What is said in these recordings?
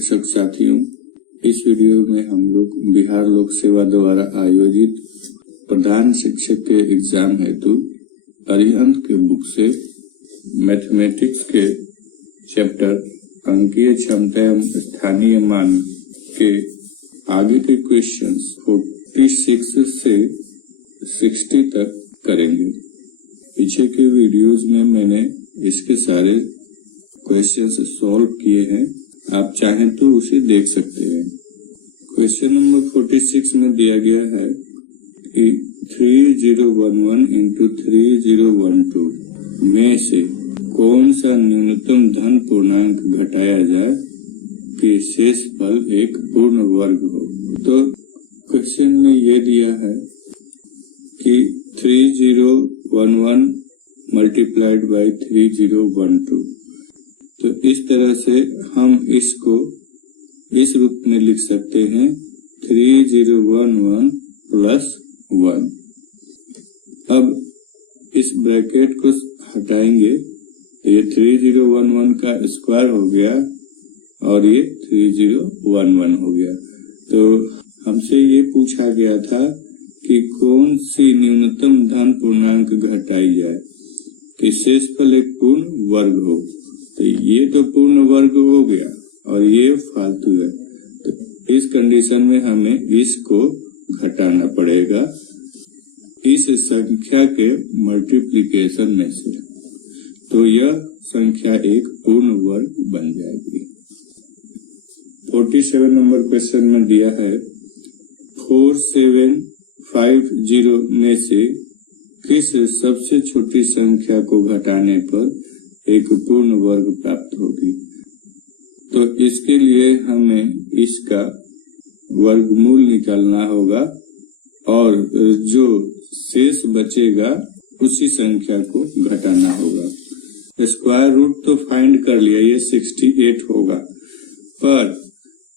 शिक्षक साथियों, इस वीडियो में हम लोग बिहार लोक सेवा द्वारा आयोजित प्रधान शिक्षक के एग्जाम हेतु अरिहंत के बुक से मैथमेटिक्स के चैप्टर अंकीय क्षमता एवं स्थानीय मान के आगे के क्वेश्चंस 46 से 60 तक करेंगे। पीछे के वीडियोस में मैंने इसके सारे क्वेश्चंस सॉल्व किए हैं, आप चाहें तो उसे देख सकते हैं। क्वेश्चन नंबर 46 में दिया गया है कि 3011 into 3012 में से कौन सा न्यूनतम धन पूर्णांक घटाया जाए कि शेष फल एक पूर्ण वर्ग हो। तो क्वेश्चन में ये दिया है कि 3011 मल्टीप्लाइड बाई 3012, तो इस तरह से हम इसको इस रूप में लिख सकते हैं 3011 प्लस 1। अब इस ब्रैकेट को हटाएंगे तो ये 3011 का स्क्वायर हो गया और ये 3011 हो गया। तो हमसे ये पूछा गया था कि कौन सी न्यूनतम धन पूर्णांक घटाई जाए कि शेषफल एक पूर्ण वर्ग हो। तो ये तो पूर्ण वर्ग हो गया और ये फालतू है, तो इस कंडीशन में हमें इसको घटाना पड़ेगा इस संख्या के मल्टीप्लिकेशन में से, तो यह संख्या एक पूर्ण वर्ग बन जाएगी। 47 नंबर क्वेश्चन में दिया है 4750 में से किस सबसे छोटी संख्या को घटाने पर एक पूर्ण वर्ग प्राप्त होगी। तो इसके लिए हमें इसका वर्गमूल निकालना होगा और जो शेष बचेगा उसी संख्या को घटाना होगा। स्क्वायर रूट तो फाइंड कर लिया, ये 68 होगा, पर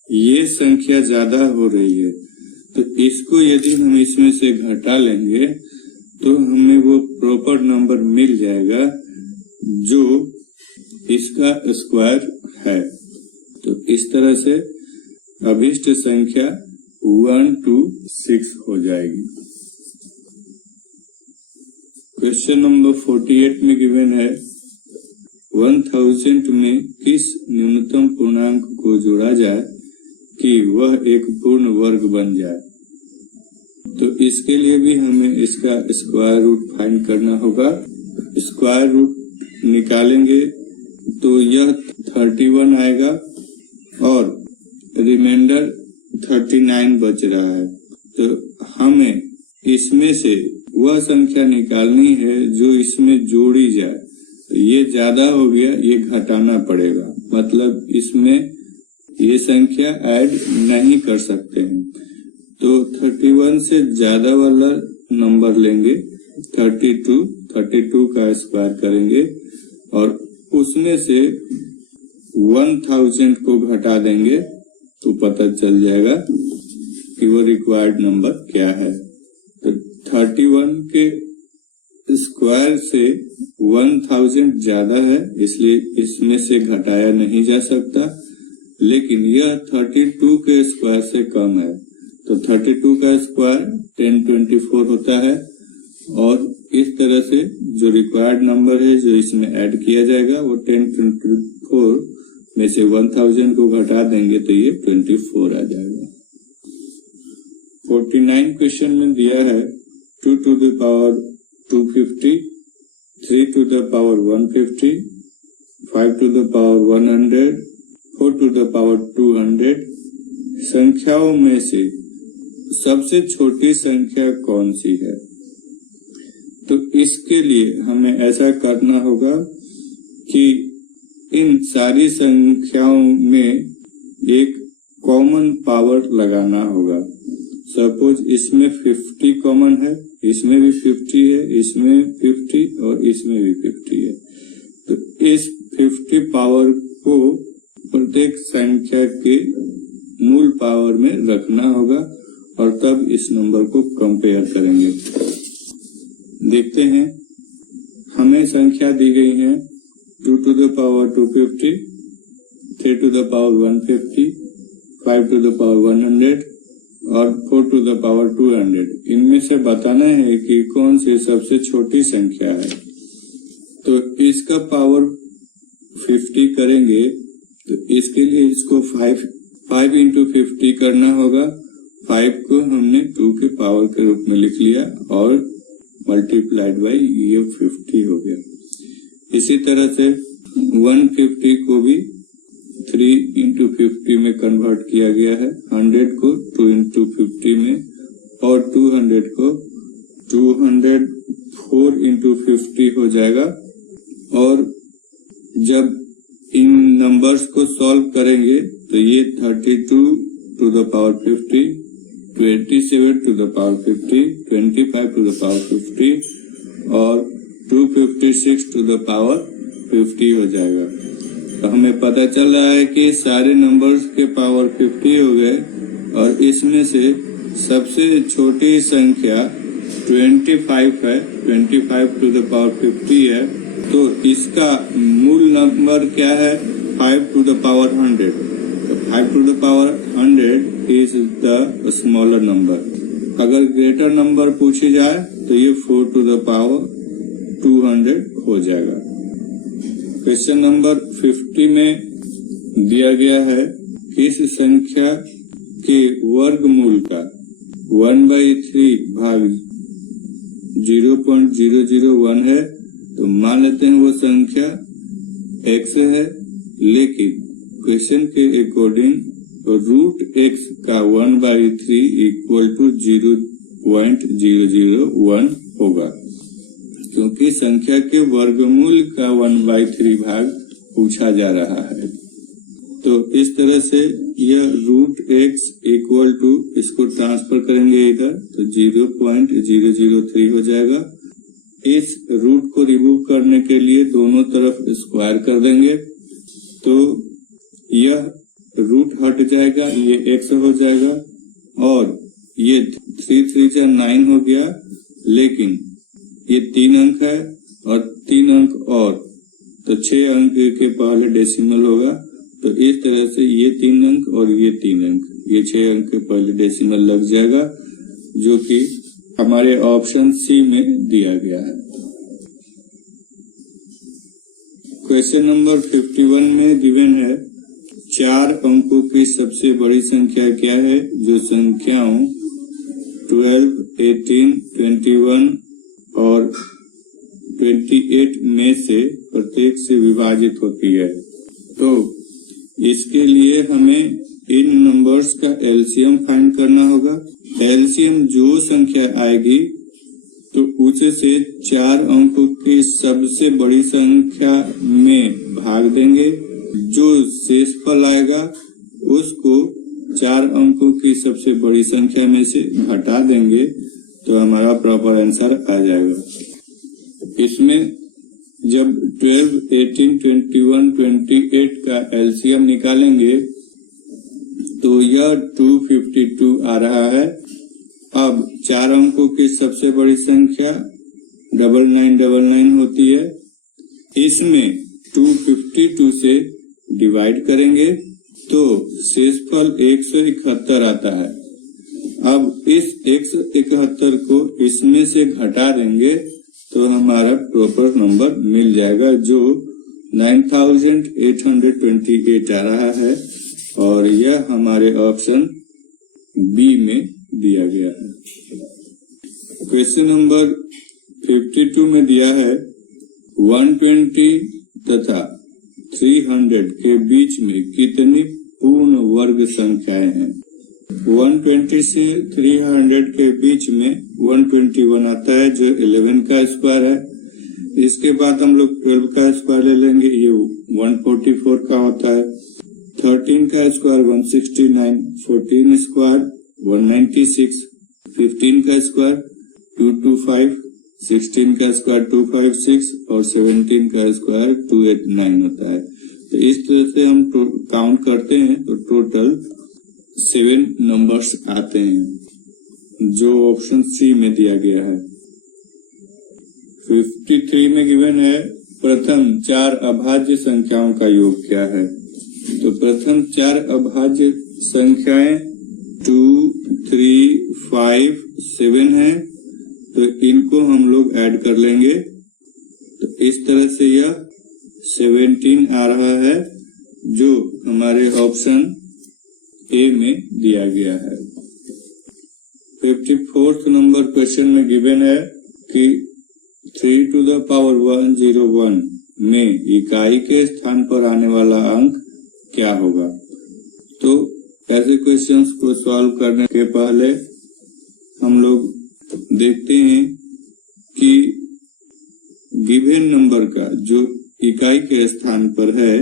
ये संख्या ज्यादा हो रही है, तो इसको यदि हम इसमें से घटा लेंगे तो हमें वो प्रॉपर नंबर मिल जाएगा जो इसका स्क्वायर है। तो इस तरह से अभिष्ट संख्या 126 हो जाएगी। क्वेश्चन नंबर 48 में गिवन है 1000 में किस न्यूनतम पूर्णांक को जोड़ा जाए कि वह एक पूर्ण वर्ग बन जाए। तो इसके लिए भी हमें इसका स्क्वायर रूट फाइंड करना होगा। स्क्वायर रूट निकालेंगे तो यह 31 आएगा और रिमाइंडर 39 बच रहा है। तो हमें इसमें से वह संख्या निकालनी है जो इसमें जोड़ी जाए। तो ये ज्यादा हो गया, ये घटाना पड़ेगा, मतलब इसमें ये संख्या ऐड नहीं कर सकते हैं। तो 31 से ज्यादा वाला नंबर लेंगे, 32 का स्क्वायर करेंगे और उसमें से 1000 को घटा देंगे तो पता चल जाएगा कि वो रिक्वायर्ड नंबर क्या है। तो 31 के स्क्वायर से 1000 ज्यादा है, इसलिए इसमें से घटाया नहीं जा सकता, लेकिन यह 32 के स्क्वायर से कम है। तो 32 का स्क्वायर 1024 होता है और इस तरह से जो रिक्वायर्ड नंबर है जो इसमें ऐड किया जाएगा वो 1024 में से 1000 को घटा देंगे तो ये 24 आ जाएगा। 49 क्वेश्चन में दिया है 2 to the power 250, 3 to the power 150, 5 to the power 100, 4 to the power 200 संख्याओं में से सबसे छोटी संख्या कौन सी है। तो इसके लिए हमें ऐसा करना होगा कि इन सारी संख्याओं में एक कॉमन पावर लगाना होगा। सपोज इसमें 50 कॉमन है, इसमें भी 50 है, इसमें 50 और इसमें भी 50 है। तो इस 50 पावर को प्रत्येक संख्या के मूल पावर में रखना होगा और तब इस नंबर को कंपेयर करेंगे। देखते हैं, हमें संख्या दी गई है 2 to the power 250, 3 to the power 150, 5 to the power 100 और 4 to the power 200। इनमें से बताना है कि कौन सी सबसे छोटी संख्या है। तो इसका पावर 50 करेंगे तो इसके लिए इसको 5 into 50 करना होगा। 5 को हमने 2 के पावर के रूप में लिख लिया और मल्टीप्लाइड बाई ये 50 हो गया। इसी तरह से 150 को भी 3 into 50 में कन्वर्ट किया गया है, 100 को 2 into 50 में और 200 को 204 into 50 हो जाएगा। और जब इन नंबर्स को सॉल्व करेंगे तो ये 32 to the power 50, 27 to the power 50, 25 to the power 50 और 256 to the power 50 हो जाएगा। तो हमें पता चल रहा है कि सारे नंबर्स के पावर 50 हो गए और इसमें से सबसे छोटी संख्या 25 है, 25 to the power 50 है। तो इसका मूल नंबर क्या है? 5 to the power 100। तो 5 to the power 100 is the smaller number। अगर ग्रेटर नंबर पूछी जाए तो ये 4 to the power 200 हो जाएगा। क्वेश्चन नंबर 50 में दिया गया है किस संख्या के वर्गमूल का 1/3 भाग 0.001 है। तो मान लेते हैं वो संख्या x है, लेकिन क्वेश्चन के अकॉर्डिंग रूट x का 1/3 इक्वल टू 0.001 होगा, क्योंकि संख्या के वर्गमूल का 1/3 भाग पूछा जा रहा है। तो इस तरह से यह रूट x इक्वल टू, इसको ट्रांसफर करेंगे इधर तो 0.003 हो जाएगा। इस रूट को रिमूव करने के लिए दोनों तरफ स्क्वायर कर देंगे तो यह रूट हट जाएगा, ये x हो जाएगा और ये 3 3 जा 9 हो गया, लेकिन ये 3 अंक है और 3 अंक और तो 6 अंक के पहले डेसिमल होगा। तो इस तरह से ये 3 अंक और ये 3 अंक, ये 6 अंक के पहले डेसिमल लग जाएगा, जो कि हमारे ऑप्शन सी में दिया गया है। क्वेश्चन नंबर 51 में गिवन है 4 अंकों की सबसे बड़ी संख्या क्या है, जो संख्याओं 12, 18, 21 और 28 में से प्रत्येक से विभाजित होती है। तो इसके लिए हमें इन नंबर्स का एलसीएम फाइंड करना होगा। एलसीएम जो संख्या आएगी तो उसे से 4 अंकों की सबसे बड़ी संख्या में भाग देंगे, जो शेषफल आएगा उसको 4 अंकों की सबसे बड़ी संख्या में से घटा देंगे तो हमारा प्रॉपर आंसर आ जाएगा। इसमें जब 12, 18, 21, 28 का एलसीएम निकालेंगे तो यह 252 आ रहा है। अब 4 अंकों की सबसे बड़ी संख्या 9999 होती है, इसमें 252 से डिवाइड करेंगे तो शेषफल 171 आता है। अब इस 171 को इसमें से घटा देंगे तो हमारा प्रॉपर नंबर मिल जाएगा, जो 9828 आ रहा है और यह हमारे ऑप्शन बी में दिया गया है। क्वेश्चन नंबर 52 में दिया है 120 तथा 300 के बीच में कितनी पूर्ण वर्ग संख्याएं हैं। 120 से 300 के बीच में 121 आता है, जो 11 का स्क्वायर है। इसके बाद हम लोग 12 का स्क्वायर ले लेंगे, ये 144 का होता है। 13 का स्क्वायर 169, 14 स्क्वायर 196, 15 का स्क्वायर 225, 16 का स्क्वायर 256 और 17 का स्क्वायर 289 होता है। तो इस तरह से हम काउंट करते हैं तो टोटल 7 नंबर्स आते हैं, जो ऑप्शन सी में दिया गया है। 53 में गिवन है प्रथम 4 अभाज्य संख्याओं का योग क्या है। तो प्रथम 4 अभाज्य संख्याएं 2, 3, 5, 7 है, तो इनको हम लोग ऐड कर लेंगे। तो इस तरह से यह 17 आ रहा है, जो हमारे ऑप्शन ए में दिया गया है। 54th नंबर क्वेश्चन में गिवन है कि 3 to the power 101 में इकाई के स्थान पर आने वाला अंक क्या होगा। तो ऐसे क्वेश्चंस को सॉल्व करने के पहले हम लोग देखते हैं कि गिवन नंबर का जो इकाई के स्थान पर है,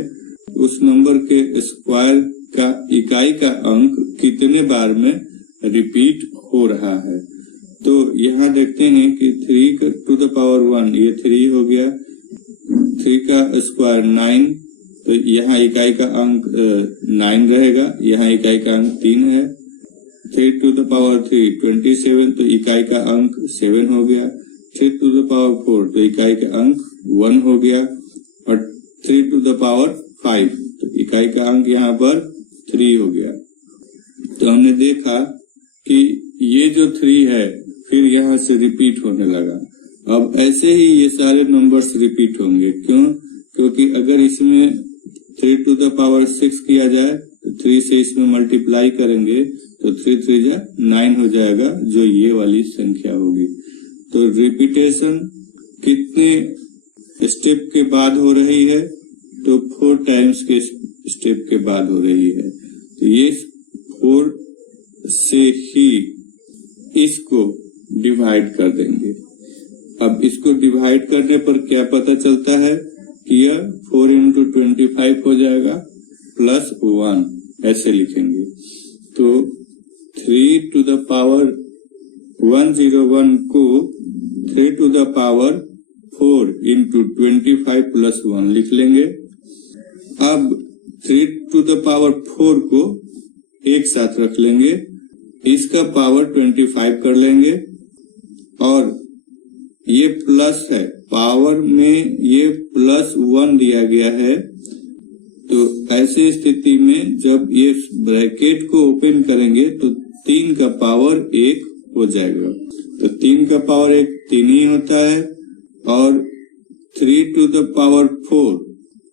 उस नंबर के स्क्वायर का इकाई का अंक कितने बार में रिपीट हो रहा है। तो यहाँ देखते हैं कि 3 to the power 1 ये 3 हो गया, 3 का स्क्वायर 9, तो यहाँ इकाई का अंक 9 रहेगा, यहाँ इकाई का अंक 3 है। 3 to the power 3 27, तो इकाई का अंक 7 हो गया। 3 to the power 4 तो इकाई का अंक 1 हो गया, और 3 to the power 5 तो इकाई का अंक यहाँ पर 3 हो गया। तो हमने देखा कि ये जो 3 है फिर यहाँ से रिपीट होने लगा। अब ऐसे ही ये सारे नंबर्स रिपीट होंगे। क्यों? क्योंकि अगर इसमें 3 to the power 6 किया जाए तो 3 से इसमें मल्टीप्लाई करेंगे तो 3 3 जा 9 हो जाएगा, जो ये वाली संख्या होगी। तो रिपीटेशन कितने स्टेप के बाद हो रही है? तो 4 टाइम्स के स्टेप के बाद हो रही है। तो ये 4 से ही इसको डिवाइड कर देंगे। अब इसको डिवाइड करने पर क्या पता चलता है कि यह 4 into 25 हो जाएगा प्लस 1, ऐसे लिखेंगे। तो 3 to the power 101 को 3 to the power 4 into 25 plus 1 लिख लेंगे। अब 3 to the power 4 को एक साथ रख लेंगे, इसका पावर 25 कर लेंगे, और ये प्लस है, पावर में ये प्लस 1 दिया गया है। तो ऐसी स्थिति में जब ये ब्रैकेट को ओपन करेंगे तो 3 का पावर 1 हो जाएगा। तो 3 का पावर 1 3 ही होता है, और 3 to the power 4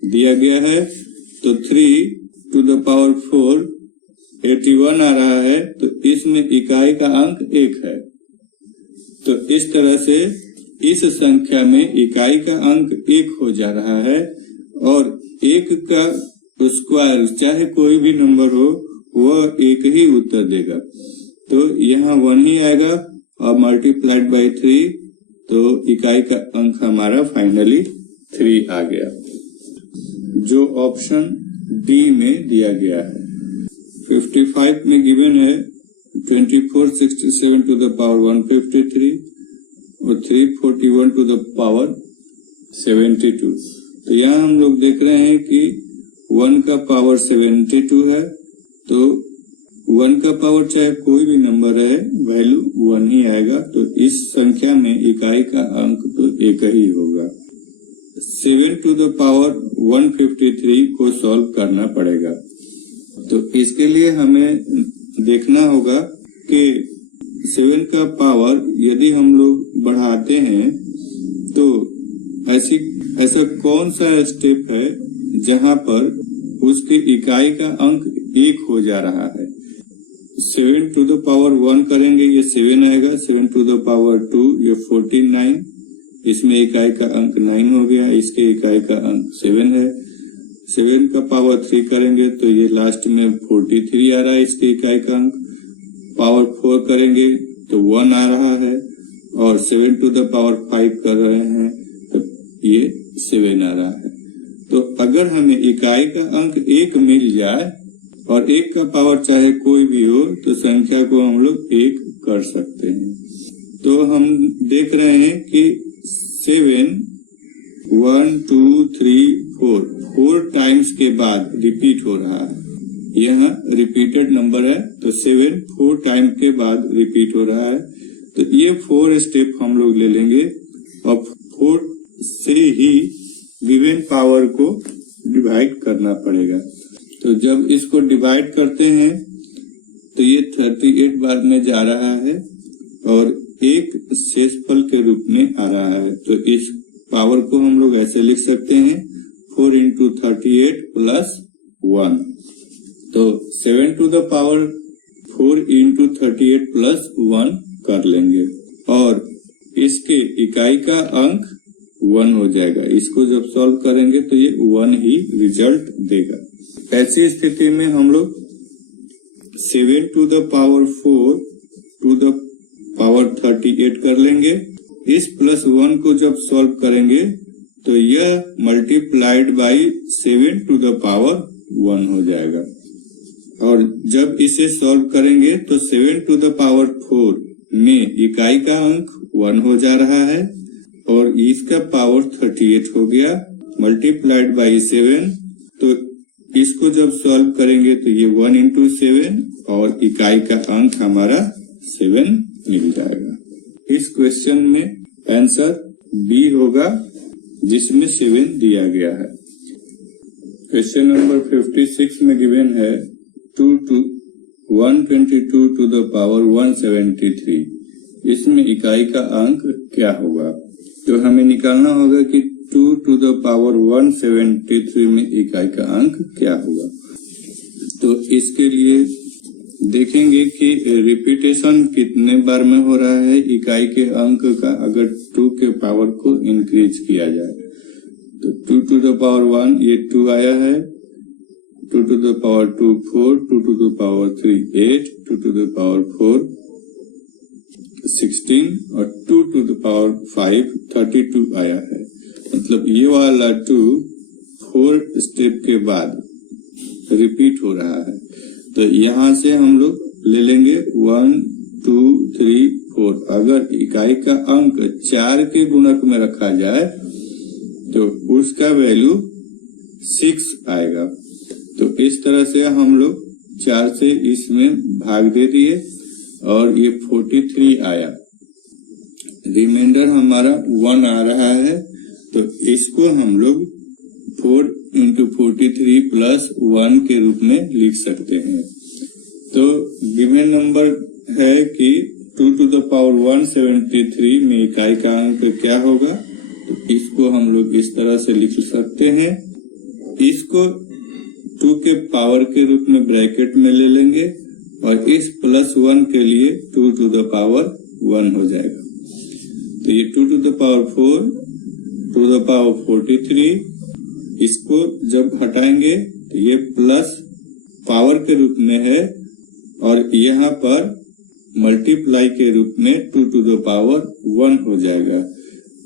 दिया गया है, तो 3 to the power 4 81 आ रहा है, तो इसमें इकाई का अंक 1 है। तो इस तरह से इस संख्या में इकाई का अंक 1 हो जा रहा है, और 1 का स्क्वायर चाहे कोई भी नंबर हो वह 1 ही उत्तर देगा। तो यहाँ 1 ही आएगा, और मल्टीप्लाइड बाई 3, तो इकाई का अंक हमारा फाइनली 3 आ गया, जो ऑप्शन डी में दिया गया है। 55 में गिवन है 2467 to the power 153 और 341 to the power 72। तो यहाँ हम लोग देख रहे हैं कि 1 का पावर 72 है, तो 1 का पावर चाहे कोई भी नंबर है, वैल्यू 1 ही आएगा। तो इस संख्या में इकाई का अंक तो 1 ही होगा। 7 to the power 153 को सॉल्व करना पड़ेगा। तो इसके लिए हमें देखना होगा कि 7 का पावर यदि हम लोग बढ़ाते हैं तो ऐसा कौन सा स्टेप है जहां पर उसकी इकाई का अंक 1 हो जा रहा है। 7 to the power 1 करेंगे, ये 7 आएगा। 7 to the power 2 ये 49, इसमें इकाई का अंक 9 हो गया, इसके इकाई का अंक 7 है। 7 का पावर 3 करेंगे तो ये लास्ट में 43 आ रहा है, इसके इकाई का अंक। पावर 4 करेंगे तो 1 आ रहा है, और 7 to the power 5 कर रहे हैं तो ये 7 आ रहा है। तो अगर हमें इकाई का अंक 1 मिल जाए और 1 का पावर चाहे कोई भी हो, तो संख्या को हम लोग 1 कर सकते हैं। तो हम देख रहे हैं कि 7 1 2 3 4 टाइम्स के बाद रिपीट हो रहा है। यहाँ रिपीटेड नंबर है, तो 7 4 टाइम के बाद रिपीट हो रहा है। तो ये 4 स्टेप हम लोग ले लेंगे, और 4 से ही गिवन पावर को डिवाइड करना पड़ेगा। तो तो जब इसको डिवाइड करते हैं तो ये 38 बार में जा रहा है और एक शेषफल के रूप में आ रहा है। तो इस पावर को हम लोग ऐसे लिख सकते हैं 4 into 38 plus 1। तो 7 to the power 4 into 38 plus 1 कर लेंगे और इसके इकाई का अंक 1 हो जाएगा। इसको जब सॉल्व करेंगे तो ये 1 ही रिजल्ट देगा। ऐसी स्थिति में हम लोग 7 to the power 4 to the power 38 कर लेंगे। इस प्लस 1 को जब सॉल्व करेंगे तो यह multiplied by 7 to the power 1 हो जाएगा और जब इसे सॉल्व करेंगे तो 7 to the power 4 में इकाई का अंक 1 हो जा रहा है और इसका पावर 38 हो गया मल्टीप्लाइड बाई 7। तो इसको जब सॉल्व करेंगे तो ये 1 into 7 और इकाई का अंक हमारा 7 मिल जाएगा। इस क्वेश्चन में आंसर बी होगा जिसमें 7 दिया गया है। क्वेश्चन नंबर 56 में गिवन है 122 to the power 173। इसमें इकाई का अंक क्या होगा? तो हमें निकालना होगा कि 2 to the power 173 में इकाई का अंक क्या होगा। तो इसके लिए देखेंगे कि रिपीटेशन कितने बार में हो रहा है इकाई के अंक का अगर 2 के पावर को इंक्रीज किया जाए। तो 2 to the power 1 ये 2 आया है, 2 to the power 2 4, 2 to the power 3 8, 2 to the power 4 16 और 2 to the power 5 32 आया है। मतलब ये वाला 2 4 स्टेप के बाद रिपीट हो रहा है। तो यहाँ से हम लोग ले लेंगे 1 2 3 4। अगर इकाई का अंक 4 के गुणक में रखा जाए तो उसका वैल्यू 6 आएगा। तो इस तरह से हम लोग 4 से इसमें भाग दे दिए और ये 43 आया। रिमाइंडर हमारा 1 आ रहा है तो इसको हम लोग 4 into 43 plus 1 के रूप में लिख सकते हैं। तो गिवन नंबर है कि 2 to the power 173 में इकाई का अंक क्या होगा। तो इसको हम लोग इस तरह से लिख सकते हैं। इसको 2 के पावर के रूप में ब्रैकेट में ले लेंगे और इस प्लस 1 के लिए 2 to the power 1 हो जाएगा। तो ये 2 to the power 4 to the power 43। इसको जब हटाएंगे तो ये प्लस पावर के रूप में है और यहाँ पर मल्टीप्लाई के रूप में 2 to the power 1 हो जाएगा।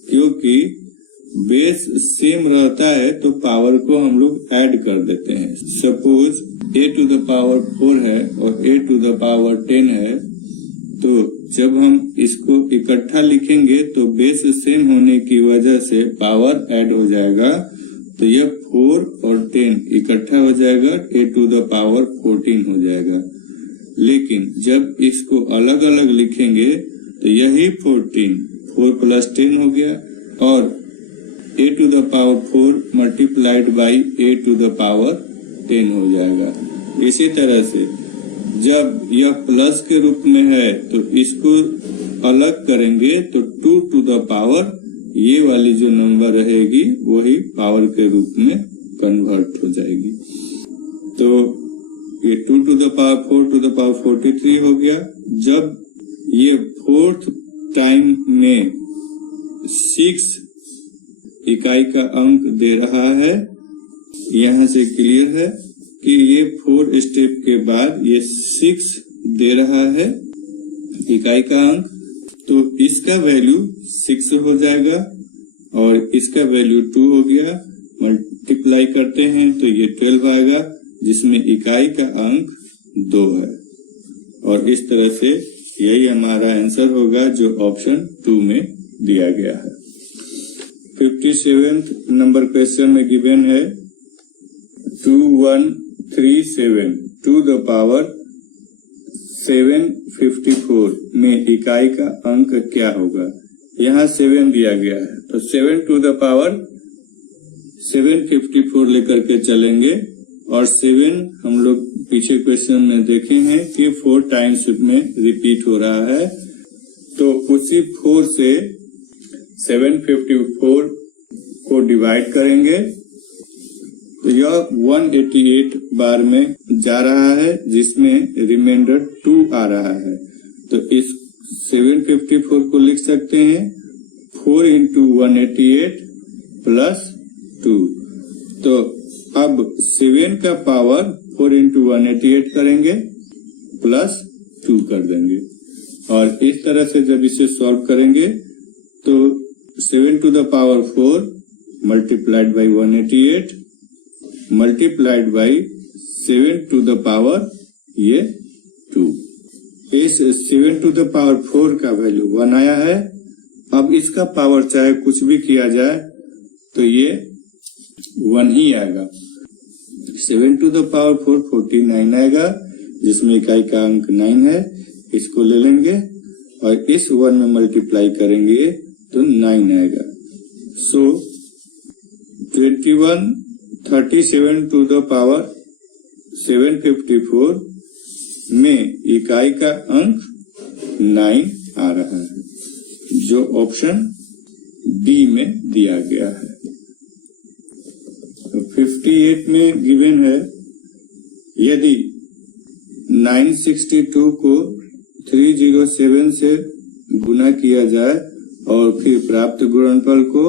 क्योंकि बेस सेम रहता है तो पावर को हम लोग ऐड कर देते हैं। Suppose a to the power 4 है और a to the power 10 है, तो जब हम इसको इकट्ठा लिखेंगे तो बेस सेम होने की वजह से पावर ऐड हो जाएगा। तो यह 4 और 10 इकट्ठा हो जाएगा, a to the power 14 हो जाएगा। लेकिन जब इसको अलग अलग लिखेंगे तो यही 14 4 plus 10 हो गया और a to the power 4 multiplied by a to the power 10 हो जाएगा। इसी तरह से जब यह प्लस के रूप में है तो इसको अलग करेंगे तो 2 to the power ये वाली जो नंबर रहेगी वही पावर के रूप में कन्वर्ट हो जाएगी। तो ये 2 to the power 4 to the power 43 हो गया। जब ये 4th टाइम में 6 इकाई का अंक दे रहा है, यहाँ से क्लियर है कि ये 4 स्टेप के बाद ये 6 दे रहा है इकाई का अंक। तो इसका वैल्यू 6 हो जाएगा और इसका वैल्यू 2 हो गया। मल्टीप्लाई करते हैं तो ये 12 आएगा जिसमें इकाई का अंक 2 है और इस तरह से यही हमारा आंसर होगा जो ऑप्शन 2 में दिया गया है। 57th नंबर क्वेश्चन में गिवन है 2137 to the power 754 में इकाई का अंक क्या होगा। यहाँ 7 दिया गया है तो 7 to the power 754 लेकर के चलेंगे और 7 हम लोग पीछे क्वेश्चन में देखे हैं कि 4 टाइम्स में रिपीट हो रहा है। तो उसी 4 से 754 को डिवाइड करेंगे तो यह 188 बार में जा रहा है, जिसमें रिमाइंडर 2 आ रहा है। तो इस 754 को लिख सकते हैं 4 into 188 प्लस 2। तो अब 7 का पावर 4 into 188 करेंगे प्लस 2 कर देंगे, और इस तरह से जब इसे सॉल्व करेंगे तो 7 to the power 4 multiplied by 188 multiplied by 7 to the power ये 2। इस 7 to the power 4 का वैल्यू 1 आया है। अब इसका पावर चाहे कुछ भी किया जाए तो ये 1 ही आएगा। 7 to the power 4 49 आएगा, जिसमें इकाई का अंक 9 है। इसको ले लेंगे और इस 1 में मल्टीप्लाई करेंगे तो 9 आएगा। सो 37 to the power 754 में इकाई का अंक 9 आ रहा है, जो ऑप्शन बी में दिया गया है। 58 में गिवन है यदि 962 को 307 से गुना किया जाए और फिर प्राप्त गुणनफल को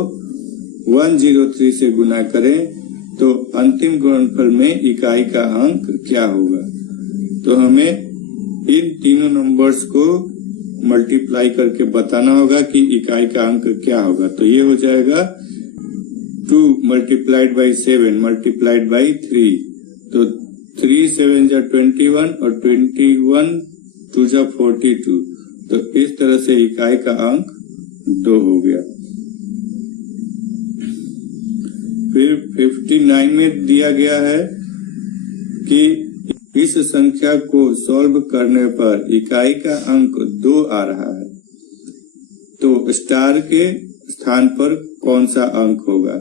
103 से गुना करें तो अंतिम गुणनफल में इकाई का अंक क्या होगा। तो हमें इन तीनों नंबर्स को मल्टीप्लाई करके बताना होगा कि इकाई का अंक क्या होगा। तो ये हो जाएगा 2 मल्टीप्लाइड बाई 7 मल्टीप्लाइड बाई 3, तो 3 7 जा 21 और 21 2 जा 42। तो इस तरह से इकाई का अंक 2 हो गया। फिर 59 में दिया गया है कि इस संख्या को सॉल्व करने पर इकाई का अंक 2 आ रहा है, तो स्टार के स्थान पर कौन सा अंक होगा।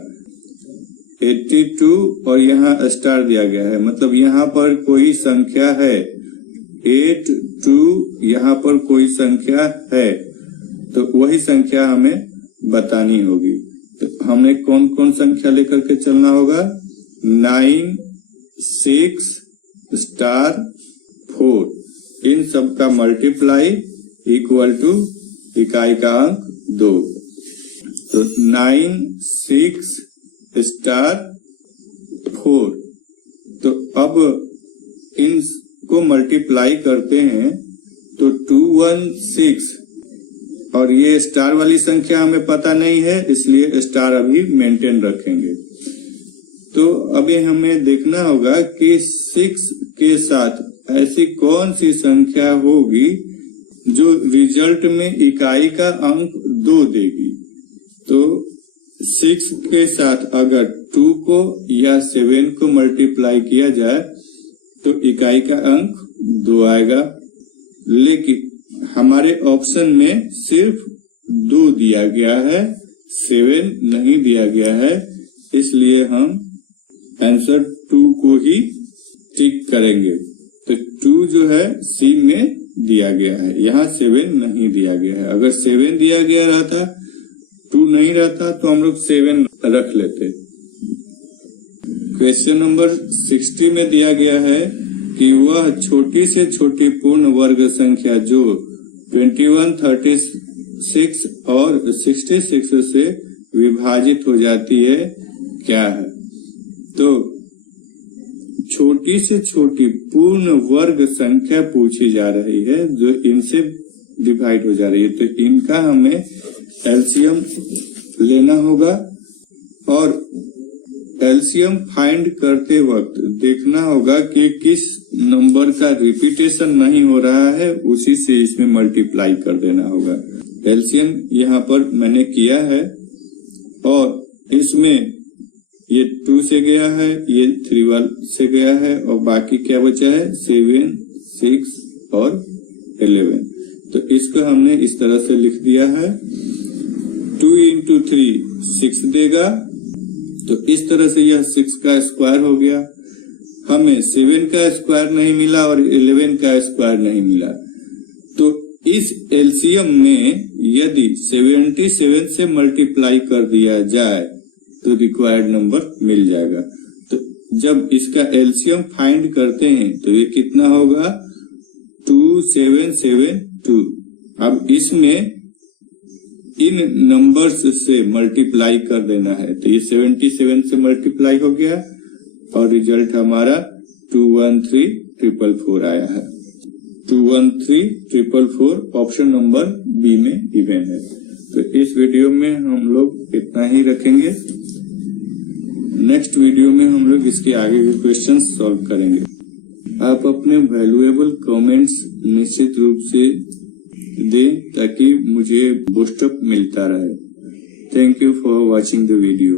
82 और यहाँ स्टार दिया गया है, मतलब यहाँ पर कोई संख्या है। 82 यहाँ पर कोई संख्या है, तो वही संख्या हमें बतानी होगी। तो हमें कौन कौन संख्या लेकर के चलना होगा। 9 6 स्टार 4, इन सब का मल्टीप्लाई इक्वल टू इकाई का अंक 2। तो 9 6 स्टार 4, तो अब इन को मल्टीप्लाई करते हैं तो 216, और ये स्टार वाली संख्या हमें पता नहीं है, इसलिए स्टार अभी मेंटेन रखेंगे। तो अभी हमें देखना होगा कि 6 के साथ ऐसी कौन सी संख्या होगी जो रिजल्ट में इकाई का अंक 2 देगी। तो 6 के साथ अगर 2 को या 7 को मल्टीप्लाई किया जाए तो इकाई का अंक 2 आएगा, लेकिन हमारे ऑप्शन में सिर्फ 2 दिया गया है, 7 नहीं दिया गया है, इसलिए हम आंसर 2 को ही टिक करेंगे। तो 2 जो है सी में दिया गया है, यहाँ 7 नहीं दिया गया है। अगर 7 दिया गया रहता, 2 नहीं रहता, तो हम लोग 7 रख लेते। क्वेश्चन नंबर 60 में दिया गया है कि वह छोटी से छोटी पूर्ण वर्ग संख्या जो 21, 36 और 66 से विभाजित हो जाती है क्या है। तो छोटी से छोटी पूर्ण वर्ग संख्या पूछी जा रही है जो इनसे डिवाइड हो जा रही है, तो इनका हमें एलसीएम लेना होगा, और एलसीएम फाइंड करते वक्त देखना होगा कि किस नंबर का रिपीटेशन नहीं हो रहा है, उसी से इसमें मल्टीप्लाई कर देना होगा। एलसीएम यहाँ पर मैंने किया है, और इसमें ये 2 से गया है, ये 3 से गया है, और बाकी क्या बचा है 7, 6 और 11। तो इसको हमने इस तरह से लिख दिया है। 2 into 3 6 देगा, तो इस तरह से यह 6 का स्क्वायर हो गया। हमें 7 का स्क्वायर नहीं मिला और 11 का स्क्वायर नहीं मिला। तो इस एलसीएम में यदि 77 से मल्टीप्लाई कर दिया जाए तो रिक्वायर्ड नंबर मिल जाएगा। तो जब इसका एलसीएम फाइंड करते हैं तो ये कितना होगा 2772। अब इसमें इन नंबर्स से मल्टीप्लाई कर देना है तो ये 77 से मल्टीप्लाई हो गया और रिजल्ट हमारा 213444 आया है। 213444 ऑप्शन नंबर बी में गिवन है। तो इस वीडियो में हम लोग इतना ही रखेंगे। नेक्स्ट वीडियो में हम लोग इसके आगे के क्वेश्चन सॉल्व करेंगे। आप अपने वैल्यूएबल कमेंट्स निश्चित रूप से दें ताकि मुझे बूस्टअप मिलता रहे। Thank you for watching the video.